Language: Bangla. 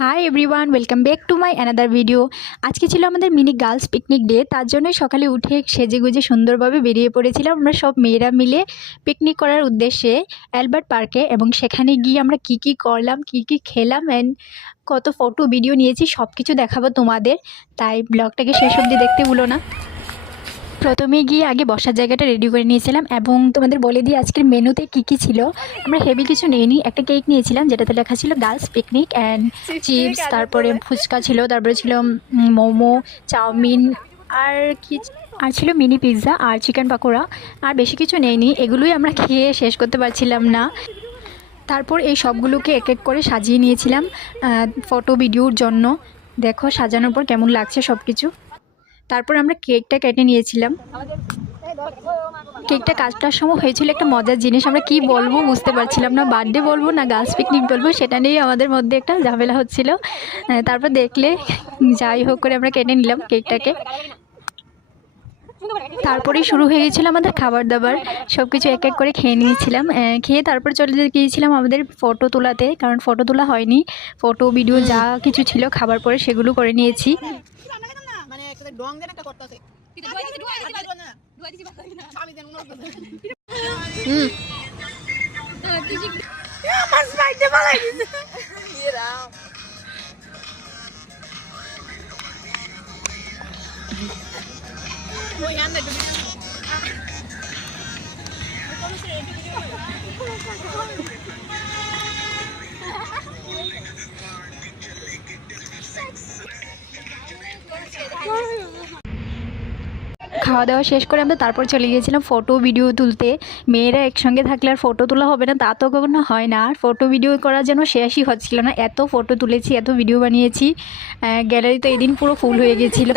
Hi everyone, welcome back to my another video. আজকে ছিল আমাদের মিনি গার্লস পিকনিক ডে। তার জন্যই সকালে উঠে সেজেগুজে সুন্দরভাবে বেরিয়ে পড়েছিলাম আমরা সব মেয়েরা মিলে পিকনিক করার উদ্দেশ্যে অ্যালবার্ট পার্কে। এবং সেখানে গিয়ে আমরা কি কি করলাম, কি কি খেলাম অ্যান্ড কত ফটো ভিডিও নিয়েছি সব কিছু দেখাবো তোমাদের। তাই ব্লগটাকে শেষ অবধি দেখতে ভুলো না। প্রথমে গিয়ে আগে বসার জায়গাটা রেডি করে নিয়েছিলাম এবং তোমাদের বলে দিই আজকের মেনুতে কি কি ছিল। আমরা হেভি কিছু নিইনি, একটা কেক নিয়েছিলাম যেটাতে লেখা ছিল গার্লস পিকনিক অ্যান্ড চিপস, তারপরে ফুচকা ছিল, তারপরে ছিল মোমো, চাউমিন, আর কি আর ছিল মিনি পিৎজা আর চিকেন পাকোড়া। আর বেশি কিছু নেইনি, এগুলোই আমরা খেয়ে শেষ করতে পারছিলাম না। তারপর এই সবগুলোকে এক এক করে সাজিয়ে নিয়েছিলাম ফটো ভিডিওর জন্য। দেখো সাজানোর পর কেমন লাগছে সব কিছু। তারপর আমরা কেকটা কেটে নিয়েছিলাম। কেকটা কাটার সময় হয়েছিল একটা মজার জিনিস, আমরা কি বলবো বুঝতে পারছিলাম না, বার্থডে বলবো না গার্লস পিকনিক বলবো সেটা নিয়েই আমাদের মধ্যে একটা ঝামেলা হচ্ছিল। তারপর দেখলে যাই হোক করে আমরা কেটে নিলাম কেকটাকে। তারপরেই শুরু হয়ে গিয়েছিল আমাদের খাবার দাবার, সব কিছু এক এক করে খেয়ে নিয়েছিলাম। খেয়ে তারপর চলে গিয়েছিলাম আমাদের ফটো তোলাতে, কারণ ফটো তোলা হয়নি। ফটো ভিডিও যা কিছু ছিল খাবার পরে সেগুলো করে নিয়েছি। খাওয়া দাওয়া শেষ করে আমরা তারপর চলে গিয়েছিলাম ফটো ভিডিও তুলতে। মেয়েরা একসঙ্গে থাকলে আর ফটো তোলা হবে না তা তো কখনো হয় না। আর ফটো ভিডিও করার জন্য শেষই হচ্ছিল না, এত ফটো তুলেছি, এত ভিডিও বানিয়েছি। গ্যালারি তো এদিন পুরো ফুল হয়ে গেছিল।